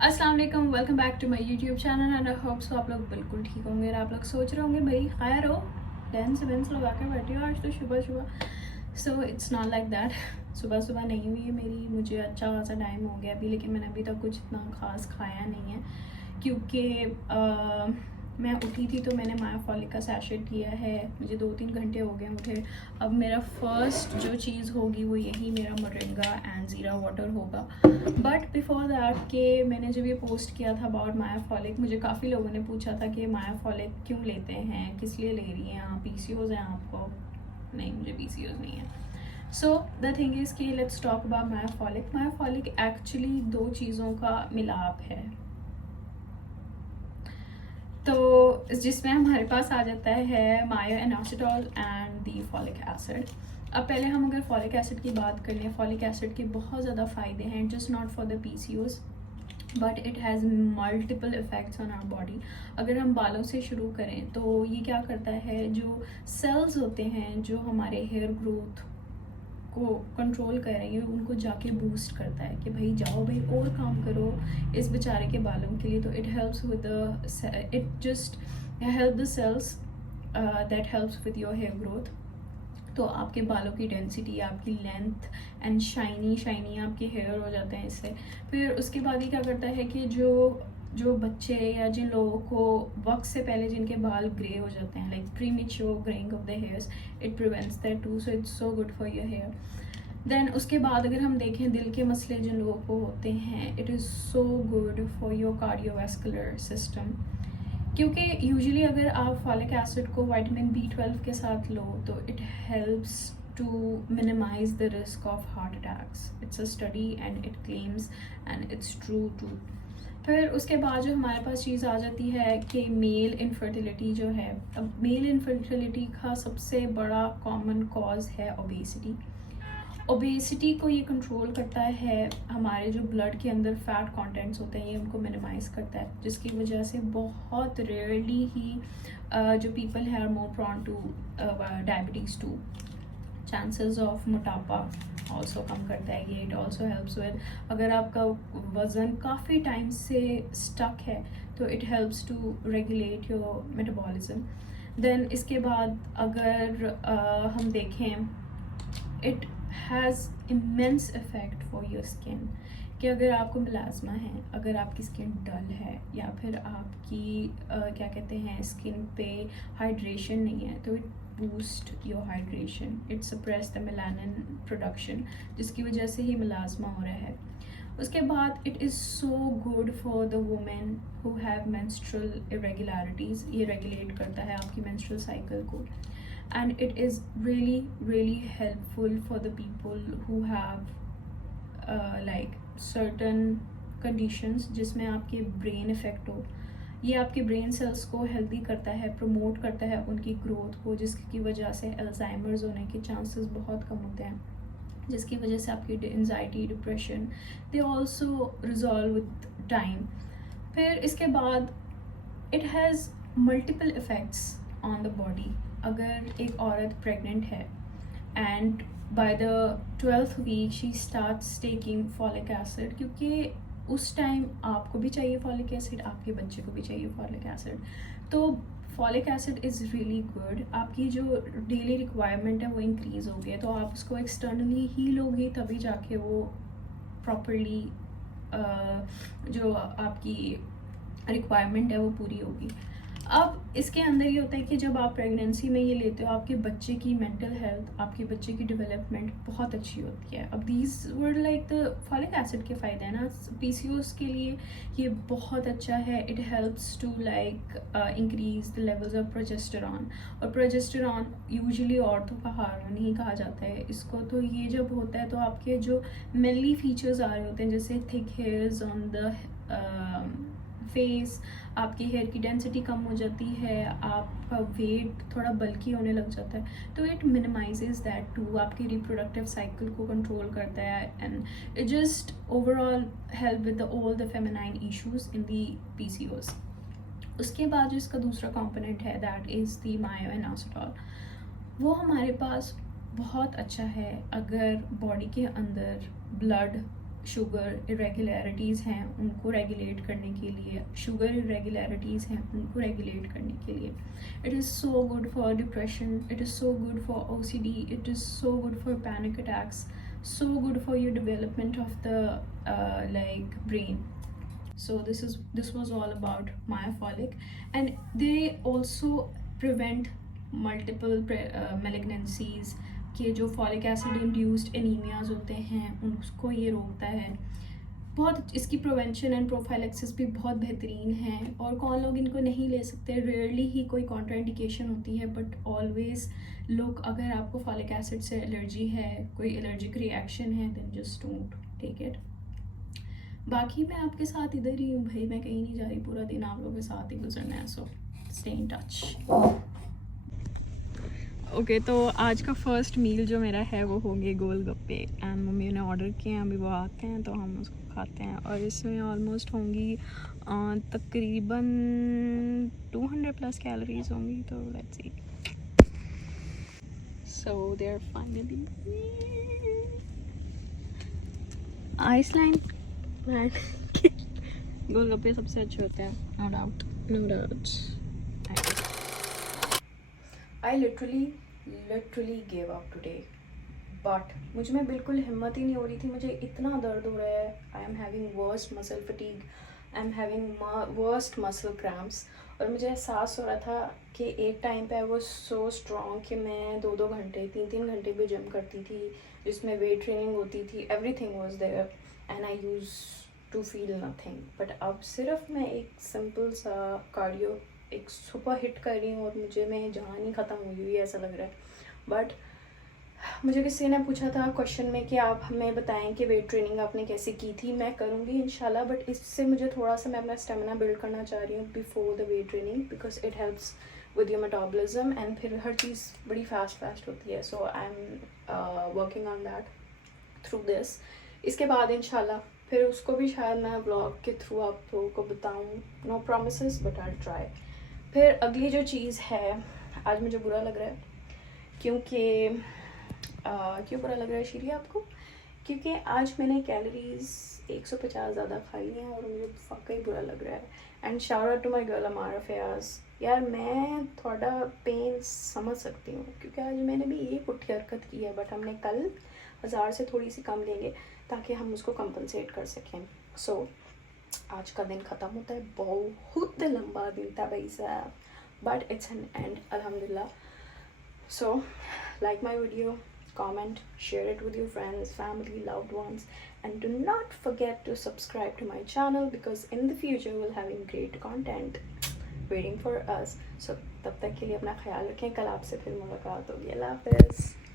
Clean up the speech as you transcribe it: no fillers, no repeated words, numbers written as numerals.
अस्सलाम वालेकुम, welcome back to my YouTube channel and I hope so आप लोग बिल्कुल ठीक होंगे और आप लोग सोच रहे होंगे भाई खैर हो लेंस वेंस लगा के बैठी हो आज तो सुबह सुबह। So it's not like that. सुबह सुबह नहीं हुई है मेरी, मुझे अच्छा खासा टाइम हो गया अभी, लेकिन मैंने अभी तक कुछ इतना खास खाया नहीं है क्योंकि मैं उठी थी तो मैंने मायाफॉलिक का सैशेट लिया है। मुझे 2-3 घंटे हो गए उठे। अब मेरा फर्स्ट जो चीज़ होगी वो यही मेरा मोरिंगा एंड ज़ीरा वाटर होगा। बट बिफोर दैट के मैंने जब ये पोस्ट किया था अबाउट मायाफॉलिक, मुझे काफ़ी लोगों ने पूछा था कि मायाफॉलिक क्यों लेते हैं, किस लिए ले रही हैं आप, पीसीओज हैं आपको? नहीं, मुझे पीसीओज नहीं है। सो द थिंग इज़ कि लेट्स टॉक अबाउट मायाफॉलिक। मायाफॉलिक एक्चुअली 2 चीज़ों का मिलाप है, तो जिसमें हमारे पास आ जाता है myo inositol and the folic acid. अब पहले हम अगर फॉलिक एसिड की बात कर लें, फॉलिक एसिड के बहुत ज़्यादा फ़ायदे हैं, just not for the PCOS but it has multiple effects on our body. अगर हम बालों से शुरू करें तो ये क्या करता है, जो सेल्स होते हैं जो हमारे हेयर ग्रोथ को कंट्रोल कर रही है उनको जाके बूस्ट करता है कि भाई जाओ भाई और काम करो इस बेचारे के बालों के लिए। तो it helps with the it just help the cells that helps with your hair growth. तो आपके बालों की डेंसिटी, आपकी लेंथ एंड शाइनी शाइनी आपके हेयर हो जाते हैं इससे। फिर उसके बाद ये क्या करता है कि जो जो बच्चे या जिन लोगों को वक्त से पहले जिनके बाल ग्रे हो जाते हैं, like premature greying of the hairs, it prevents that too, so it's so good for your hair. Then उसके बाद अगर हम देखें दिल के मसले जिन लोगों को होते हैं, it is so good for your cardiovascular system, क्योंकि यूजुअली अगर आप फॉलिक एसिड को विटामिन B12 के साथ लो तो it helps to minimize the risk of heart attacks. It's a study and it claims and it's true too. फिर उसके बाद जो हमारे पास चीज़ आ जाती है कि मेल इनफर्टिलिटी जो है। अब मेल इनफर्टिलिटी का सबसे बड़ा कॉमन कॉज है ओबेसिटी। ओबेसिटी को ये कंट्रोल करता है, हमारे जो ब्लड के अंदर फैट कंटेंट्स होते हैं ये उनको मिनिमाइज करता है, जिसकी वजह से बहुत रेयरली ही जो पीपल है are more prone to diabetes too. Chances of मोटापा ऑल्सो कम करता है ये। इट ऑल्सो हेल्प्स विद, अगर आपका वज़न काफ़ी टाइम से स्टक है तो it helps to regulate your metabolism. Then इसके बाद अगर हम देखें, it has immense effect for your skin, कि अगर आपको मिलाजमा है, अगर आपकी स्किन डल है या फिर आपकी क्या कहते हैं स्किन पे हाइड्रेशन नहीं है, तो it boost your hydration, it suppress the melanin production, जिसकी वजह से ही मिलाजमा हो रहा है। उसके बाद it is so good for the women who have menstrual irregularities, ये रेगुलेट करता है आपकी मेंस्ट्रुअल साइकिल को। And it is really helpful for the people who have like certain conditions जिसमें आपके ब्रेन इफ़ेक्ट हो। ये आपके ब्रेन सेल्स को हेल्दी करता है, प्रमोट करता है उनकी ग्रोथ को, जिसकी वजह से अल्जाइमर्स होने के चांसेस बहुत कम होते हैं, जिसकी वजह से आपकी anxiety, depression, they also resolve with time. फिर इसके बाद it has multiple effects on the body. अगर एक औरत प्रेग्नेंट है and by the 12th week she starts taking folic acid, क्योंकि उस टाइम आपको भी चाहिए फॉलिक एसिड, आपके बच्चे को भी चाहिए फॉलिक एसिड, तो folic acid is really good. आपकी जो डेली रिक्वायरमेंट है वो इंक्रीज़ हो गई है, तो आप उसको एक्सटर्नली ही लोगे तभी जाके वो प्रॉपरली जो आपकी रिक्वायरमेंट है वो पूरी होगी। अब इसके अंदर ये होता है कि जब आप प्रेगनेंसी में ये लेते हो, आपके बच्चे की मेंटल हेल्थ, आपके बच्चे की डेवलपमेंट बहुत अच्छी होती है। अब these word like the folic acid के फ़ायदे हैं ना, पीसीओएस के लिए ये बहुत अच्छा है। It helps to like increase the levels of progesterone, और प्रोजेस्टेरॉन यूजुअली औरतों का हार्मोन ही कहा जाता है इसको। तो ये जब होता है तो आपके जो मेनली फीचर्स आ रहे होते हैं, जैसे thick hairs on the face, आपकी हेयर की डेंसिटी कम हो जाती है, आपका वेट थोड़ा बल्की होने लग जाता है, तो इट मिनिमाइजेज दैट टू, आपकी रिप्रोडक्टिव साइकिल को कंट्रोल करता है and it just overall help with all the feminine issues in the PCOS. उसके बाद जो इसका दूसरा कंपोनेंट है that is the myo inositol. वो हमारे पास बहुत अच्छा है अगर बॉडी के अंदर ब्लड शुगर इरेगुलरिटीज़ हैं उनको रेगुलेट करने के लिए, शुगर इरेगुलरिटीज़ हैं उनको रेगुलेट करने के लिए। It is so good for depression, it is so good for OCD, it is so good for panic attacks, so good for your development of the like brain. So this was all about myofolic, and they also prevent multiple malignancies के जो folic acid induced anaemias होते हैं उनको ये रोकता है बहुत। इसकी प्रिवेंशन एंड प्रोफाइलेक्सिस भी बहुत बेहतरीन है, और कौन लोग इनको नहीं ले सकते, रेयरली ही कोई कॉन्ट्राइंडिकेशन होती है, बट ऑलवेज लोग, अगर आपको फॉलिक एसिड से एलर्जी है, कोई एलर्जिक रिएक्शन है, then just don't take it. बाकी मैं आपके साथ इधर ही हूँ भाई, मैं कहीं नहीं जा रही, पूरा दिन आप लोगों के साथ ही गुजरना है, so stay in touch. Okay तो आज का फर्स्ट मील जो मेरा है वो होंगे गोलगप्पे, एंड मम्मी ने ऑर्डर किए हैं, अभी वो आते हैं तो हम उसको खाते हैं, और इसमें ऑलमोस्ट होंगी तकरीबन 200+ कैलोरीज होंगी, तो let's see. So they are finally Iceland golgappe सबसे अच्छे होते हैं, no doubt, no doubt. I literally gave up today, but मुझ में बिल्कुल हिम्मत ही नहीं हो रही थी, मुझे इतना दर्द हो रहा है, I am having worst muscle fatigue, I am having worst muscle cramps, और मुझे एहसास हो रहा था कि एक टाइम पे आई वाज सो स्ट्रॉन्ग कि मैं 2-2 घंटे 3-3 घंटे भी जिम करती थी, जिसमें वेट ट्रेनिंग होती थी, everything was there and I use to feel nothing. But अब सिर्फ मैं एक सिंपल सा कार्डियो एक सुपर हिट कर रही हूँ और मुझे में जान ही ख़त्म हुई हुई ऐसा लग रहा है। बट मुझे किसी ने पूछा था क्वेश्चन में कि आप हमें बताएं कि वेट ट्रेनिंग आपने कैसे की थी, मैं करूँगी इंशाल्लाह, बट इससे मुझे थोड़ा सा मैं अपना स्टेमिना बिल्ड करना चाह रही हूँ before the weight training, because it helps with your metabolism and फिर हर चीज़ बड़ी फास्ट होती है। So I am working on that through this. इसके बाद इंशाल्लाह फिर उसको भी शायद मैं ब्लॉग के थ्रू आप लोगों को बताऊँ, no promises but I try. फिर अगली जो चीज़ है, आज मुझे बुरा लग रहा है क्योंकि क्यों बुरा लग रहा है शीरी आपको? क्योंकि आज मैंने कैलोरीज 150 ज़्यादा खाई हैं और मुझे वाकई बुरा लग रहा है। And shout out to my girl Amara Fayaz, यार मैं थोड़ा पेन समझ सकती हूँ क्योंकि आज मैंने भी ये पुट्ठी हरकत की है, बट हमने कल 1000 से थोड़ी सी कम लेंगे ताकि हम उसको कंपनसेट कर सकें। सो आज का दिन ख़त्म होता है, बहुत लंबा दिन था भाई साहब, बट इट्स एन एंड अल्हम्दुलिल्लाह। So like my video, comment, share it with your friends, family, loved ones, and do not forget to subscribe to my channel because in the future we'll having great content waiting for us. So तब तक के लिए अपना ख्याल रखें, कल आपसे फिर मुलाकात होगी। अल्लाह हाफ़िज़।